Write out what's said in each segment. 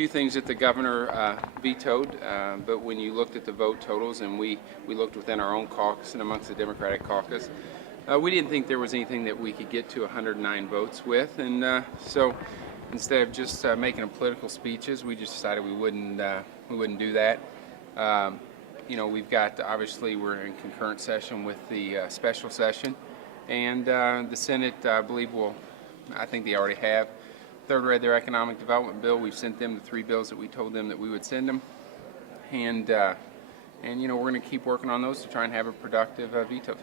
few things that the governor vetoed, but when you looked at the vote totals, and we looked within our own caucus and amongst the Democratic caucus, we didn't think there was anything that we could get to 109 votes with, and so instead of just making political speeches, we just decided we wouldn't do that. We've got, obviously, we're in concurrent session with the special session, and the Senate, I believe, I think they already have third read their economic development bill. We've sent them the 3 bills that we told them that we would send them, and we're going to keep working on those to try and have a productive veto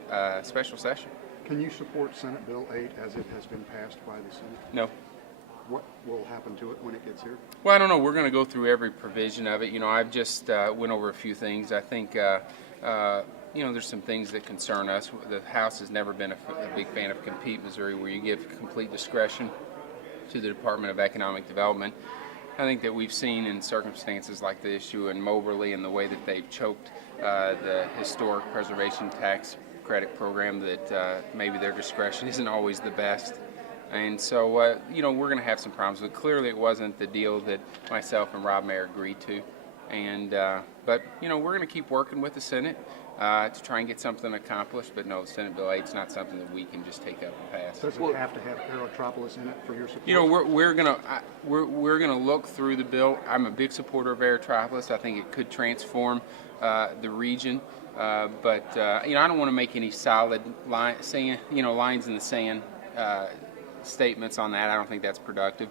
special session. Can you support Senate Bill 8 as it has been passed by the Senate? No. What will happen to it when it gets here? Well, I don't know. We're going to go through every provision of it. I've just went over a few things. I think there's some things that concern us. The House has never been a big fan of Compete Missouri, where you give complete discretion to the Department of Economic Development. I think that we've seen in circumstances like the issue in Moberly and the way that they've choked the historic preservation tax credit program, that maybe their discretion isn't always the best. And so, we're going to have some problems. But clearly it wasn't the deal that myself and Rob Mayer agreed to. And but we're going to keep working with the Senate to try and get something accomplished. But no, Senate Bill 8 is not something that we can just take up and pass. Does it have to have Aerotropolis in it for your support? We're gonna look through the bill. I'm a big supporter of Aerotropolis. I think it could transform the region. But I don't want to make any solid lines in the sand statements on that. I don't think that's productive.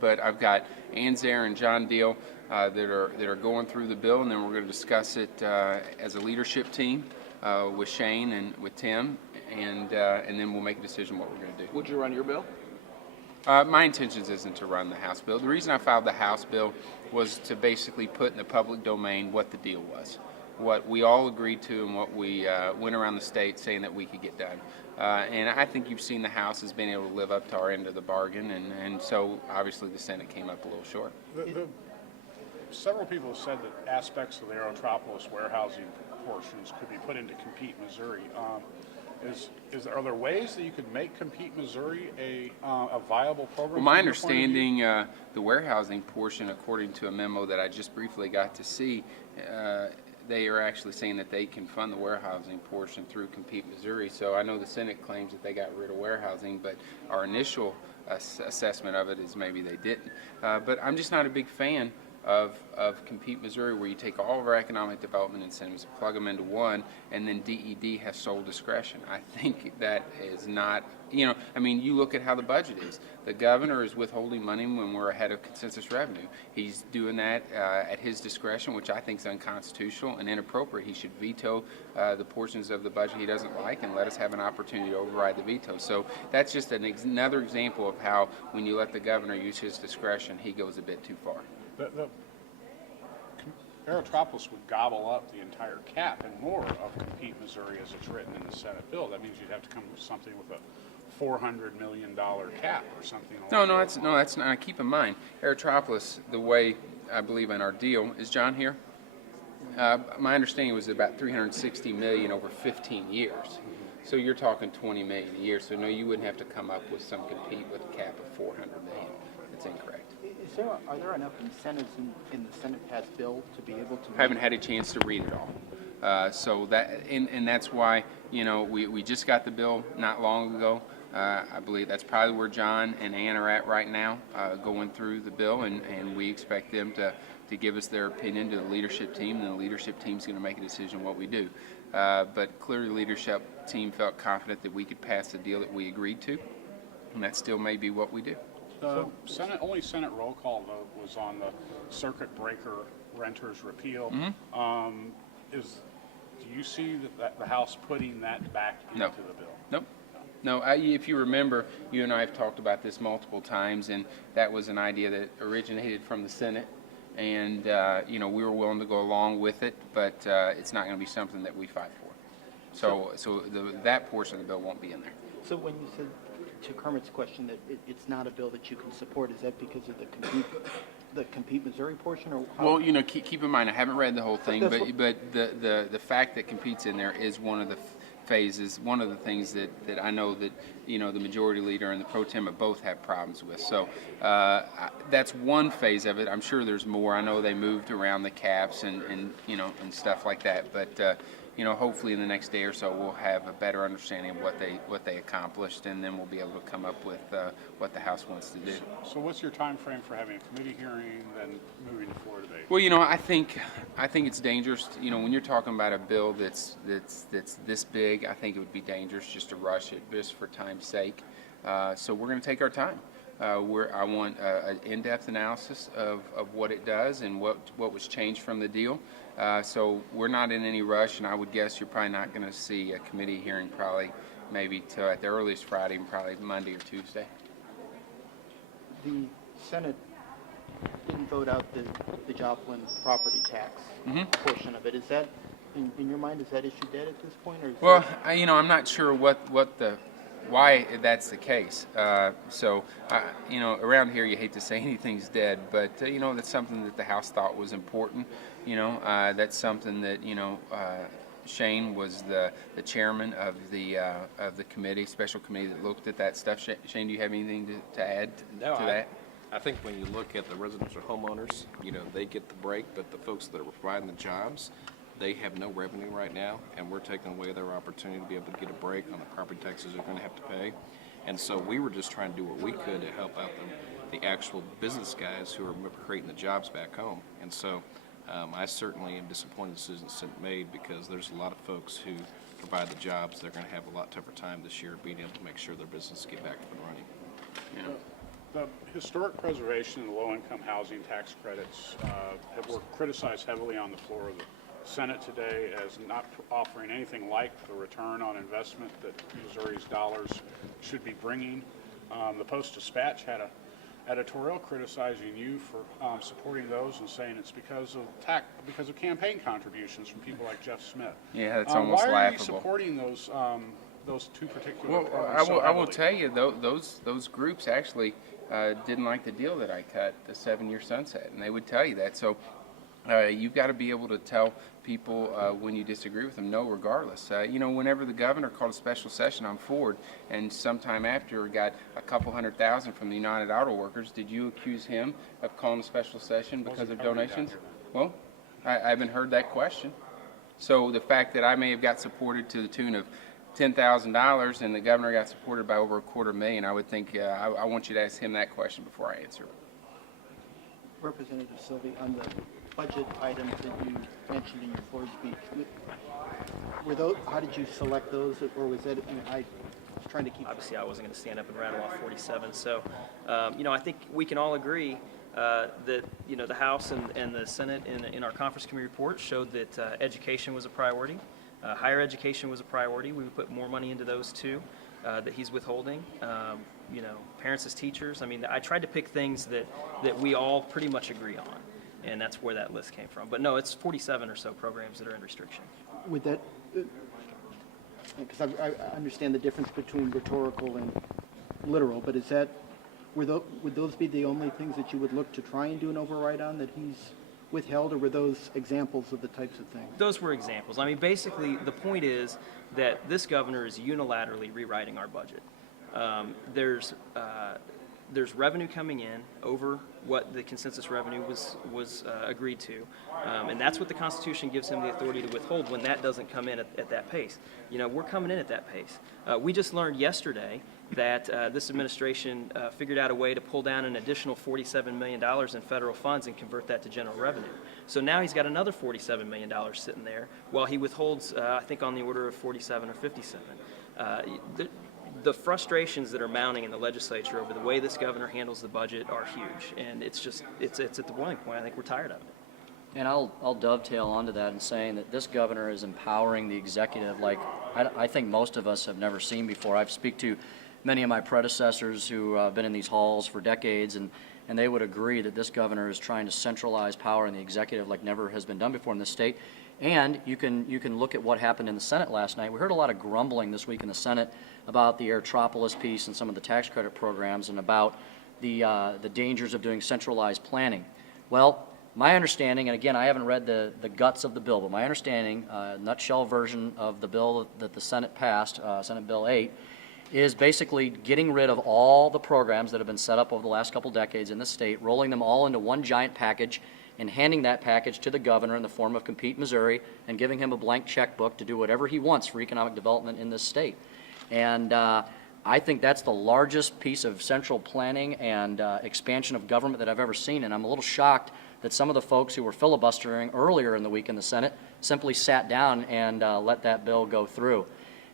But I've got Anzair and John Deal that are going through the bill, and then we're going to discuss it as a leadership team with Shane and with Tim, and then we'll make a decision what we're going to do. Would you run your bill? My intentions isn't to run the House bill. The reason I filed the House bill was to basically put in the public domain what the deal was, what we all agreed to, and what we went around the state saying that we could get done. And I think you've seen the House has been able to live up to our end of the bargain, and so obviously the Senate came up a little short. Several people have said that aspects of the Aerotropolis warehousing portions could be put into Compete Missouri. Are there ways that you could make Compete Missouri a viable program? Well, my understanding, the warehousing portion, according to a memo that I just briefly got to see, they are actually saying that they can fund the warehousing portion through Compete Missouri. So I know the Senate claims that they got rid of warehousing, but our initial assessment of it is maybe they didn't. But I'm just not a big fan of Compete Missouri, where you take all of our economic development incentives, plug them into one, and then DED has sole discretion. I think that is not, you look at how the budget is. The governor is withholding money when we're ahead of consensus revenue. He's doing that at his discretion, which I think is unconstitutional and inappropriate. He should veto the portions of the budget he doesn't like and let us have an opportunity to override the veto. So that's just another example of how, when you let the governor use his discretion, he goes a bit too far. The Aerotropolis would gobble up the entire cap and more of Compete Missouri as it's written in the Senate bill. That means you'd have to come with something with a $400 million cap or something. That's not. Keep in mind, Aerotropolis, the way I believe in our deal, is John here? My understanding was about $360 million over 15 years. So you're talking $20 million a year. So no, you wouldn't have to come up with some Compete with a cap of $400 million. That's incorrect. Are there enough incentives in the Senate passed bill to be able to? I haven't had a chance to read it all. So that and that's why we just got the bill not long ago. I believe that's probably where John and Ann are at right now, going through the bill, and we expect them to give us their opinion to the leadership team, and the leadership team's going to make a decision what we do. But clearly the leadership team felt confident that we could pass the deal that we agreed to, and that still may be what we do. The only Senate roll call vote was on the circuit breaker renters repeal. Mm-hmm. Do you see that the House putting that back into the bill? Nope. No, if you remember, you and I have talked about this multiple times, and that was an idea that originated from the Senate, and we were willing to go along with it, but it's not going to be something that we fight for. So that portion of the bill won't be in there. So when you said, to Kermit's question, that it's not a bill that you can support, is that because of the Compete Missouri portion, or how? Well, keep in mind, I haven't read the whole thing, but the fact that Compete's in there is one of the phases, one of the things that I know that, the majority leader and the pro tem both have problems with. So that's one phase of it. I'm sure there's more. I know they moved around the caps and and stuff like that. But hopefully in the next day or so we'll have a better understanding of what they accomplished, and then we'll be able to come up with what the House wants to do. So what's your time frame for having a committee hearing, then moving to floor debate? Well, I think it's dangerous. When you're talking about a bill that's this big, I think it would be dangerous just to rush it just for time's sake. So we're going to take our time. I want an in-depth analysis of what it does and what was changed from the deal. So we're not in any rush, and I would guess you're probably not going to see a committee hearing probably maybe till at the earliest Friday and probably Monday or Tuesday. The Senate didn't vote out the Joplin property tax portion of it. Is that, in your mind, is that issue dead at this point? Or is Well, I'm not sure why that's the case. Around here you hate to say anything's dead, but that's something that the House thought was important. That's something that Shane was the chairman of the committee, special committee that looked at that stuff. Shane, do you have anything to add to that? I think when you look at the residential homeowners, they get the break, but the folks that are providing the jobs, they have no revenue right now, and we're taking away their opportunity to be able to get a break on the property taxes they're going to have to pay. And so we were just trying to do what we could to help out the actual business guys who are creating the jobs back home. And so I certainly am disappointed the decision the Senate made, because there's a lot of folks who provide the jobs. They're going to have a lot tougher time this year being able to make sure their business get back up and running. The historic preservation and low-income housing tax credits were criticized heavily on the floor of the Senate today as not offering anything like the return on investment that Missouri's dollars should be bringing. The Post-Dispatch had an editorial criticizing you for supporting those and saying it's because of campaign contributions from people like Jeff Smith. Yeah, it's almost laughable. Why are you supporting those two particular programs so I will heavily? tell you, those groups actually didn't like the deal that I cut, the 7-year sunset, and they would tell you that. So you've got to be able to tell people when you disagree with them no, regardless. Whenever the governor called a special session on Ford, and sometime after got a couple $100,000 from the United Auto Workers, did you accuse him of calling a special session because of donations? Well, I haven't heard that question. So the fact that I may have got supported to the tune of $10,000 and the governor got supported by over $250,000, I would think I want you to ask him that question before I answer. Representative Sylvie, on the budget items that you mentioned in your floor speech, how did you select those, or was that, I was trying to keep... Obviously, I wasn't going to stand up and rattle off 47. So, I think we can all agree that, the House and the Senate in our conference committee report showed that education was a priority. Higher education was a priority. We would put more money into those two that he's withholding. Parents as teachers. I tried to pick things that we all pretty much agree on, and that's where that list came from. But no, it's 47 or so programs that are in restriction. Would that, because I understand the difference between rhetorical and literal, but would those be the only things that you would look to try and do an override on that he's withheld, or were those examples of the types of things? Those were examples. Basically, the point is that this governor is unilaterally rewriting our budget. There's revenue coming in over what the consensus revenue was agreed to, and that's what the Constitution gives him the authority to withhold when that doesn't come in at that pace. We're coming in at that pace. We just learned yesterday that this administration figured out a way to pull down an additional $47 million in federal funds and convert that to general revenue. So now he's got another $47 million sitting there while he withholds, I think, on the order of 47 or 57. The frustrations that are mounting in the legislature over the way this governor handles the budget are huge, and it's at the boiling point. I think we're tired of it. And I'll dovetail onto that in saying that this governor is empowering the executive like I think most of us have never seen before. I've speak to many of my predecessors who have been in these halls for decades, and they would agree that this governor is trying to centralize power in the executive like never has been done before in this state. And you can look at what happened in the Senate last night. We heard a lot of grumbling this week in the Senate about the Airtropolis piece and some of the tax credit programs and about the dangers of doing centralized planning. Well, my understanding, and again, I haven't read the guts of the bill, but my understanding, nutshell version of the bill that the Senate passed, Senate Bill 8, is basically getting rid of all the programs that have been set up over the last couple decades in the state, rolling them all into one giant package, and handing that package to the governor in the form of Compete Missouri and giving him a blank checkbook to do whatever he wants for economic development in this state. And I think that's the largest piece of central planning and expansion of government that I've ever seen, and I'm a little shocked that some of the folks who were filibustering earlier in the week in the Senate simply sat down and let that bill go through.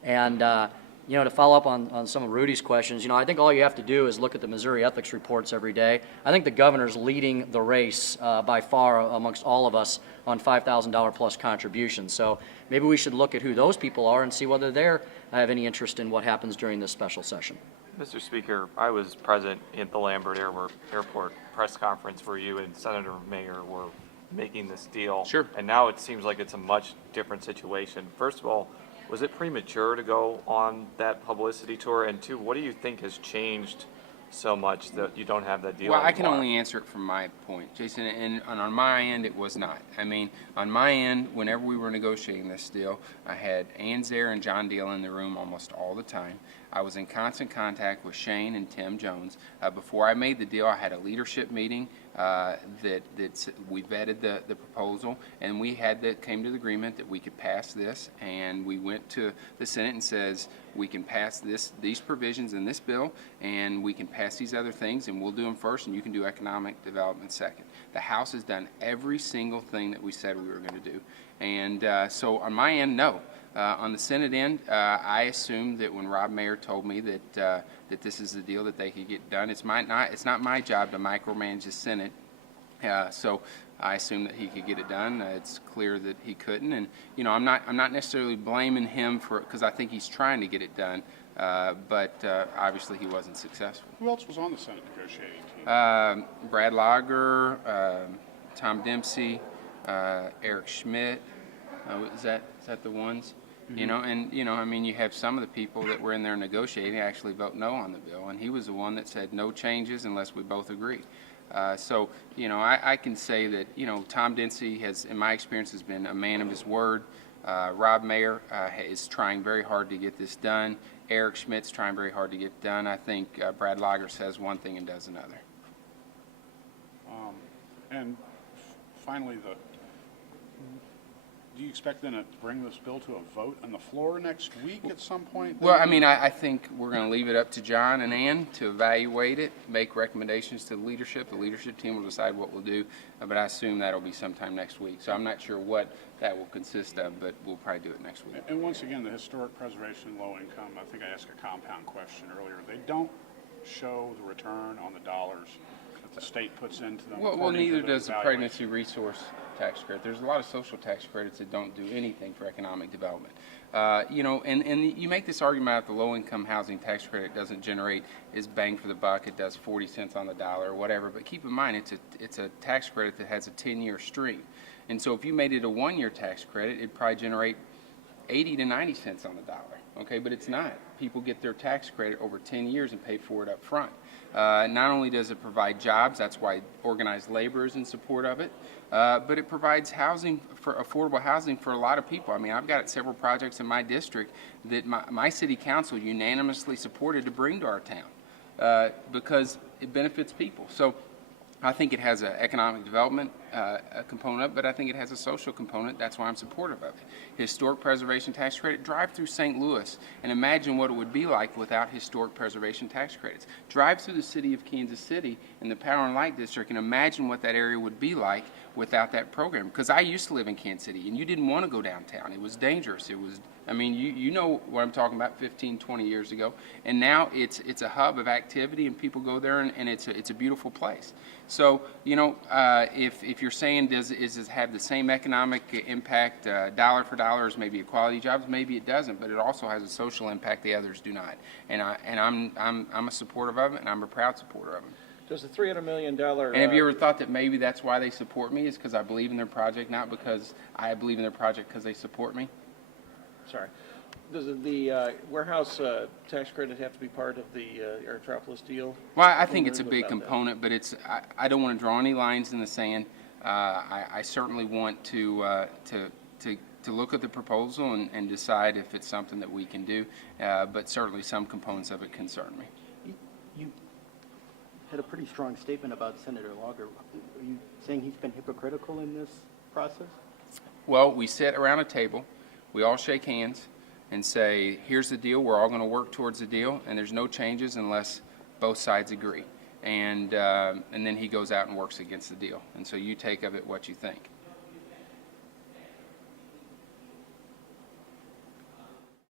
And to follow up on some of Rudy's questions, I think all you have to do is look at the Missouri ethics reports every day. I think the governor's leading the race by far amongst all of us on $5,000 plus contributions. So maybe we should look at who those people are and see whether they have any interest in what happens during this special session. Mr. Speaker, I was present at the Lambert Airport press conference where you and Senator Mayer were making this deal. Sure. And now it seems like it's a much different situation. First of all, was it premature to go on that publicity tour? And two, what do you think has changed so much that you don't have that deal Well, I can anymore? only answer it from my point, Jason, and on my end, it was not. I mean, on my end, whenever we were negotiating this deal, I had Ann Zare and John Deal in the room almost all the time. I was in constant contact with Shane and Tim Jones. Before I made the deal, I had a leadership meeting that we vetted the proposal, and we came to the agreement that we could pass this, and we went to the Senate and says we can pass these provisions in this bill, and we can pass these other things, and we'll do them first, and you can do economic development second. The House has done every single thing that we said we were going to do, and so on my end, no. On the Senate end, I assumed that when Rob Mayer told me that this is the deal that they could get done, it's not my job to micromanage the Senate. So I assumed that he could get it done. It's clear that he couldn't, and I'm not necessarily blaming him because I think he's trying to get it done, but obviously he wasn't successful. Who else was on the Senate negotiating team? Brad Lager, Tom Dempsey, Eric Schmidt. Is that the ones? Mm-hmm. I mean, you have some of the people that were in there negotiating actually vote no on the bill, and he was the one that said no changes unless we both agree. So, I can say that, Tom Dempsey has, in my experience, has been a man of his word. Rob Mayer is trying very hard to get this done. Eric Schmidt's trying very hard to get it done. I think Brad Lager says one thing and does another. And finally, do you expect then to bring this bill to a vote on the floor next week at some point? Well, I mean, I think we're going to leave it up to John and Ann to evaluate it, make recommendations to the leadership. The leadership team will decide what we'll do, but I assume that'll be sometime next week. So I'm not sure what that will consist of, but we'll probably do it next week. And once again, the historic preservation and low income, I think I asked a compound question earlier. They don't show the return on the dollars that the state puts into them. Well, according to neither the does the evaluation. pregnancy resource tax credit. There's a lot of social tax credits that don't do anything for economic development. And you make this argument that the low-income housing tax credit doesn't generate as bang for the buck. It does 40 cents on the dollar or whatever. But keep in mind, it's a tax credit that has a 10-year stream. And so if you made it a one-year tax credit, it'd probably generate 80 to 90 cents on the dollar. Okay, but it's not. People get their tax credit over 10 years and pay for it up front. Not only does it provide jobs, that's why organized labor is in support of it, but it provides housing, for affordable housing for a lot of people. I mean, I've got several projects in my district that my city council unanimously supported to bring to our town because it benefits people. So I think it has an economic development component, but I think it has a social component. That's why I'm supportive of it. Historic preservation tax credit, drive through St. Louis and imagine what it would be like without historic preservation tax credits. Drive through the city of Kansas City in the Power and Light District and imagine what that area would be like without that program. Because I used to live in Kansas City, and you didn't want to go downtown. It was dangerous. It was, I mean, you know what I'm talking about 15, 20 years ago. And now it's a hub of activity, and people go there, and it's a beautiful place. So, if you're saying does it have the same economic impact dollar for dollar as maybe equality jobs, maybe it doesn't, but it also has a social impact the others do not. And I'm a supporter of it, and I'm a proud supporter of it. Does the $300 million... And have you ever thought that maybe that's why they support me, is because I believe in their project, not because I believe in their project because they support me? Sorry. Does the warehouse tax credit have to be part of the Aerotropolis deal? Well, I think it's a What big about that? component, but I don't want to draw any lines in the sand. I certainly want to look at the proposal and decide if it's something that we can do, but certainly some components of it concern me. You had a pretty strong statement about Senator Lauger. Are you saying he's been hypocritical in this process? Well, we sit around a table, we all shake hands and say, here's the deal, we're all going to work towards the deal, and there's no changes unless both sides agree. And then he goes out and works against the deal. And so you take of it what you think.